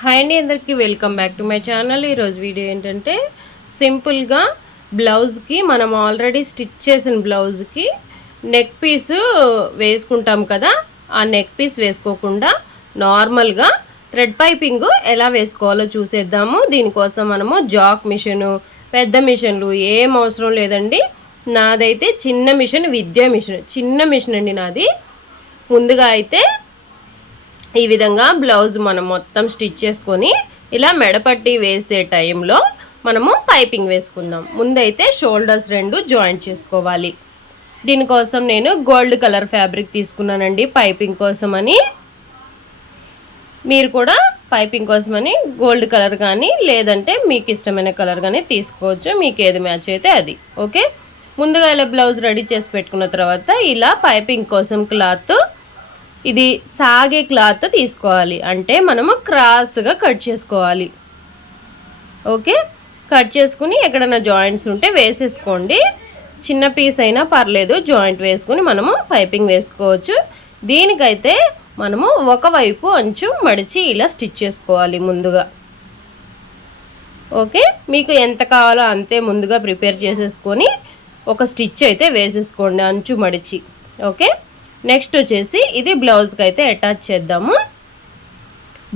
Hi అండి, అందరికీ welcome back to my channel. ఈరోజు వీడియో ఏంటంటే సింపుల్గా బ్లౌజ్కి మనం ఆల్రెడీ స్టిచ్ చేసిన బ్లౌజ్కి నెక్ పీస్ వేసుకుంటాం కదా, ఆ నెక్ పీస్ వేసుకోకుండా నార్మల్గా థ్రెడ్ పైపింగ్ ఎలా వేసుకోవాలో చూసేద్దాము. దీనికోసం మనము జాక్ మిషను, పెద్ద మిషన్లు ఏం అవసరం లేదండి. నాదైతే చిన్న మిషన్, విద్యా మిషన్, చిన్న మిషన్ అండి నాది. ముందుగా అయితే ఈ విధంగా బ్లౌజ్ మనం మొత్తం స్టిచ్ చేసుకొని ఇలా మెడపట్టి వేసే టైంలో మనము పైపింగ్ వేసుకుందాం. ముందైతే షోల్డర్స్ రెండు జాయింట్ చేసుకోవాలి. దీనికోసం నేను గోల్డ్ కలర్ ఫ్యాబ్రిక్ తీసుకున్నానండి పైపింగ్ కోసమని. మీరు కూడా పైపింగ్ కోసమని గోల్డ్ కలర్ కానీ లేదంటే మీకు ఇష్టమైన కలర్ కానీ తీసుకోవచ్చు, మీకు ఏది మ్యాచ్ అయితే అది. ఓకే, ముందుగా ఇలా బ్లౌజ్ రెడీ చేసి పెట్టుకున్న తర్వాత ఇలా పైపింగ్ కోసం క్లాత్, ఇది సాగే క్లాత్ తీసుకోవాలి. అంటే మనము క్రాస్గా కట్ చేసుకోవాలి. ఓకే, కట్ చేసుకుని ఎక్కడైనా జాయింట్స్ ఉంటే వేసేసుకోండి. చిన్న పీస్ అయినా పర్లేదు, జాయింట్ వేసుకుని మనము పైపింగ్ వేసుకోవచ్చు. దీనికైతే మనము ఒకవైపు అంచు మడిచి ఇలా స్టిచ్ చేసుకోవాలి ముందుగా. ఓకే, మీకు ఎంత కావాలో అంతే ముందుగా ప్రిపేర్ చేసేసుకొని ఒక స్టిచ్ అయితే వేసేసుకోండి అంచు మడిచి. ఓకే, నెక్స్ట్ వచ్చేసి ఇది బ్లౌజ్కి అయితే అటాచ్ చేద్దాము.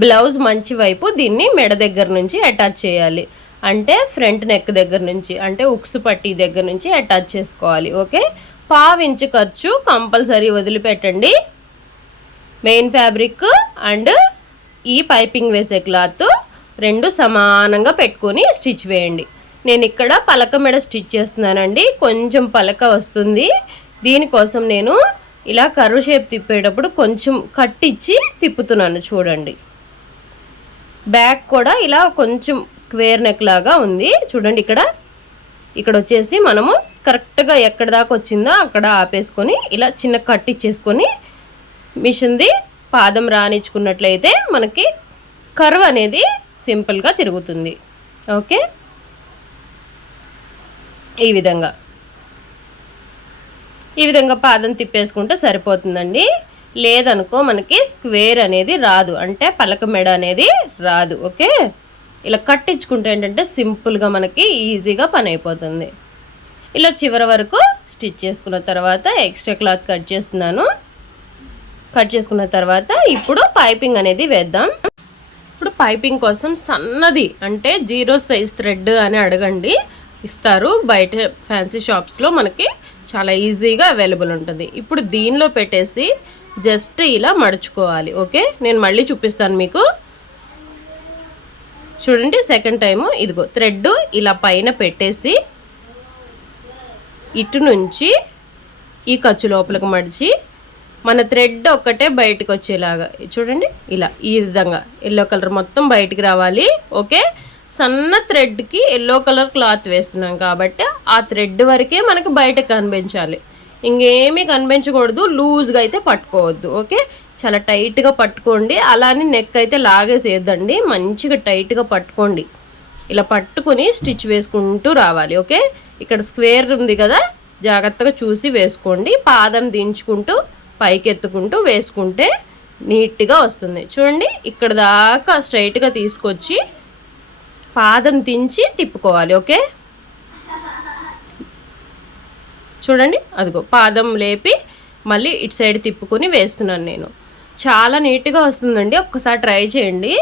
బ్లౌజ్ మంచి వైపు దీన్ని మెడ దగ్గర నుంచి అటాచ్ చేయాలి. అంటే ఫ్రంట్ నెక్ దగ్గర నుంచి, అంటే ఉక్స్ పట్టీ దగ్గర నుంచి అటాచ్ చేసుకోవాలి. ఓకే, పావించు ఖర్చు కంపల్సరీ వదిలిపెట్టండి. మెయిన్ ఫ్యాబ్రిక్ అండ్ ఈ పైపింగ్ వేసే క్లాత్ రెండు సమానంగా పెట్టుకొని స్టిచ్ వేయండి. నేను ఇక్కడ పలక మెడ స్టిచ్ చేస్తున్నానండి, కొంచెం పలక వస్తుంది. దీనికోసం నేను ఇలా కర్వ్ షేప్ తిప్పేటప్పుడు కొంచెం కట్టించి తిప్పుతున్నాను చూడండి. బ్యాక్ కూడా ఇలా కొంచెం స్క్వేర్ నెక్ లాగా ఉంది చూడండి. ఇక్కడ వచ్చేసి మనము కరెక్ట్గా ఎక్కడ దాకా వచ్చిందో అక్కడ ఆపేసుకొని ఇలా చిన్న కట్టిచ్చేసుకొని మిషన్ది పాదం రానిచ్చుకున్నట్లయితే మనకి కర్వ్ అనేది సింపుల్గా తిరుగుతుంది. ఓకే, ఈ విధంగా పాదం తిప్పేసుకుంటే సరిపోతుందండి. లేదనుకో మనకి స్క్వేర్ అనేది రాదు, అంటే పలక మెడ అనేది రాదు. ఓకే, ఇలా కట్టించుకుంటే ఏంటంటే సింపుల్గా మనకి ఈజీగా పని అయిపోతుంది. ఇలా చివరి వరకు స్టిచ్ చేసుకున్న తర్వాత ఎక్స్ట్రా క్లాత్ కట్ చేస్తున్నాను. కట్ చేసుకున్న తర్వాత ఇప్పుడు పైపింగ్ అనేది వేద్దాం. ఇప్పుడు పైపింగ్ కోసం సన్నది అంటే 0 సైజ్ థ్రెడ్ అని అడగండి, ఇస్తారు. బయట ఫ్యాన్సీ షాప్స్లో మనకి చాలా ఈజీగా అవైలబుల్ ఉంటుంది. ఇప్పుడు దీనిలో పెట్టేసి జస్ట్ ఇలా మడుచుకోవాలి. ఓకే, నేను మళ్ళీ చూపిస్తాను మీకు చూడండి. సెకండ్ టైము ఇదిగో థ్రెడ్ ఇలా పైన పెట్టేసి ఇటు నుంచి ఈ ఖర్చు లోపలికి మడిచి మన థ్రెడ్ ఒక్కటే బయటకు వచ్చేలాగా చూడండి. ఇలా ఈ విధంగా ఎల్లో కలర్ మొత్తం బయటికి రావాలి. ఓకే, సన్న థ్రెడ్కి ఎల్లో కలర్ క్లాత్ వేస్తున్నాం కాబట్టి ఆ థ్రెడ్ వరకే మనకు బయట కనిపించాలి, ఇంకేమీ కనిపించకూడదు. లూజ్గా అయితే పట్టుకోవద్దు. ఓకే, చాలా టైట్గా పట్టుకోండి. అలానే నెక్ అయితే లాగేసేద్దండి, మంచిగా టైట్గా పట్టుకోండి. ఇలా పట్టుకుని స్టిచ్ వేసుకుంటూ రావాలి. ఓకే, ఇక్కడ స్క్వేర్ ఉంది కదా, జాగ్రత్తగా చూసి వేసుకోండి. పాదం దించుకుంటూ పైకి ఎత్తుకుంటూ వేసుకుంటే నీట్గా వస్తుంది. చూడండి, ఇక్కడ దాకా స్ట్రైట్గా తీసుకొచ్చి పాదం దించి తిప్పుకోవాలి. ఓకే, చూడండి అదిగో పాదం లేపి మళ్ళీ ఇటు సైడ్ తిప్పుకొని వేస్తున్నాను నేను. చాలా నీట్గా వస్తుందండి, ఒక్కసారి ట్రై చేయండి.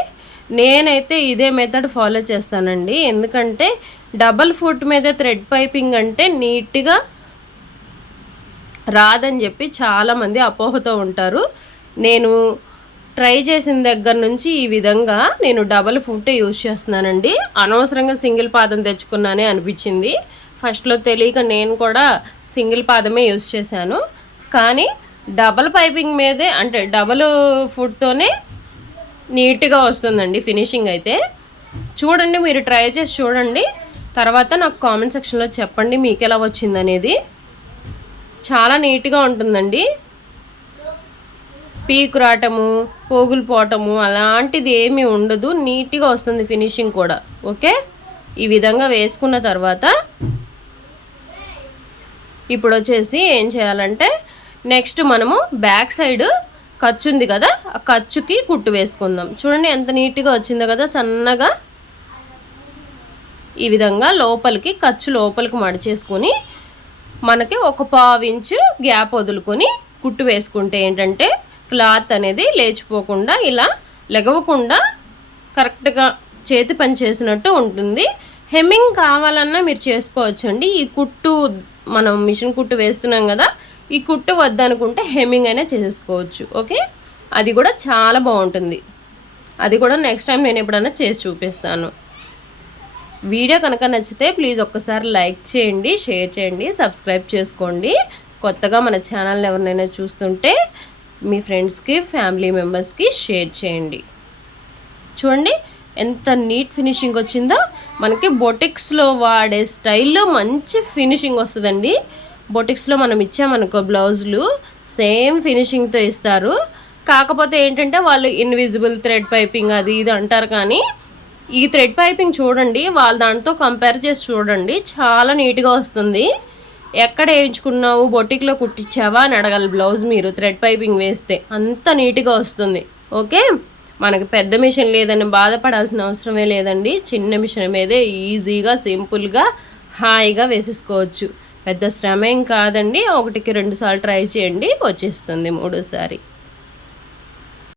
నేనైతే ఇదే మెథడ్ ఫాలో చేస్తానండి, ఎందుకంటే డబల్ ఫుట్ మీద థ్రెడ్ పైపింగ్ అంటే నీట్గా రాదని చెప్పి చాలామంది అపోహతో ఉంటారు. నేను ట్రై చేసిన దగ్గర నుంచి ఈ విధంగా నేను డబల్ ఫుట్ యూజ్ చేస్తున్నానండి. అనవసరంగా సింగిల్ పాదం తెచ్చుకున్నానే అనిపించింది. ఫస్ట్లో తెలియక నేను కూడా సింగిల్ పాదమే యూజ్ చేశాను. కానీ డబల్ పైపింగ్ మీదే అంటే డబల్ ఫుట్తోనే నీట్గా వస్తుందండి ఫినిషింగ్ అయితే. చూడండి, మీరు ట్రై చేసి చూడండి, తర్వాత నాకు కామెంట్ సెక్షన్లో చెప్పండి మీకు ఎలా వచ్చిందనేది. చాలా నీట్గా ఉంటుందండి, పీకు రావటము పోగులు పోవటము అలాంటిది ఏమీ ఉండదు, నీట్గా వస్తుంది ఫినిషింగ్ కూడా. ఓకే, ఈ విధంగా వేసుకున్న తర్వాత ఇప్పుడు వచ్చేసి ఏం చేయాలంటే నెక్స్ట్ మనము బ్యాక్ సైడ్ ఖర్చు ఉంది కదా, ఆ ఖర్చుకి కుట్టు వేసుకుందాం. చూడండి ఎంత నీట్గా వచ్చిందో కదా, సన్నగా ఈ విధంగా లోపలికి ఖర్చు లోపలికి మడిచేసుకొని మనకి ఒక 1/2 ఇంచు గ్యాప్ వదులుకొని కుట్టు వేసుకుంటే ఏంటంటే క్లాత్ అనేది లేచిపోకుండా ఇలా లెగవకుండా కరెక్ట్గా చేతి పని చేసినట్టు ఉంటుంది. హెమ్మింగ్ కావాలన్నా మీరు చేసుకోవచ్చండి. ఈ కుట్టు మనం మిషన్ కుట్టు వేస్తున్నాం కదా, ఈ కుట్టు వద్దనుకుంటే హెమ్మింగ్ అయినా చేసేసుకోవచ్చు. ఓకే, అది కూడా చాలా బాగుంటుంది. అది కూడా నెక్స్ట్ టైం నేను ఎప్పుడైనా చేసి చూపిస్తాను. వీడియో కనుక నచ్చితే ప్లీజ్ ఒక్కసారి లైక్ చేయండి, షేర్ చేయండి, సబ్స్క్రైబ్ చేసుకోండి. కొత్తగా మన ఛానల్ ఎవరినైనా చూస్తుంటే మీ ఫ్రెండ్స్కి, ఫ్యామిలీ మెంబర్స్కి షేర్ చేయండి. చూడండి ఎంత నీట్ ఫినిషింగ్ వచ్చిందో. మనకి బొటిక్స్లో వాడే స్టైల్లో మంచి ఫినిషింగ్ వస్తుందండి. బొటిక్స్లో మనం ఇచ్చామనుకో బ్లౌజులు సేమ్ ఫినిషింగ్తో ఇస్తారు. కాకపోతే ఏంటంటే వాళ్ళు ఇన్విజిబుల్ థ్రెడ్ పైపింగ్ అది ఇది అంటారు, కానీ ఈ థ్రెడ్ పైపింగ్ చూడండి, వాళ్ళ దాంతో కంపేర్ చేసి చూడండి, చాలా నీట్గా వస్తుంది. ఎక్కడ వేయించుకున్నావు, బొటిక్లో కుట్టించావా అని అడగాలి బ్లౌజ్ మీరు థ్రెడ్ పైపింగ్ వేస్తే, అంత నీట్గా వస్తుంది. ఓకే, మనకి పెద్ద మిషన్ లేదని బాధపడాల్సిన అవసరమే లేదండి. చిన్న మిషన్ మీదే ఈజీగా సింపుల్గా హాయిగా వేసేసుకోవచ్చు. పెద్ద శ్రమ ఏం కాదండి. 1కి 2 సార్లు ట్రై చేయండి, వచ్చేస్తుంది 3సారి.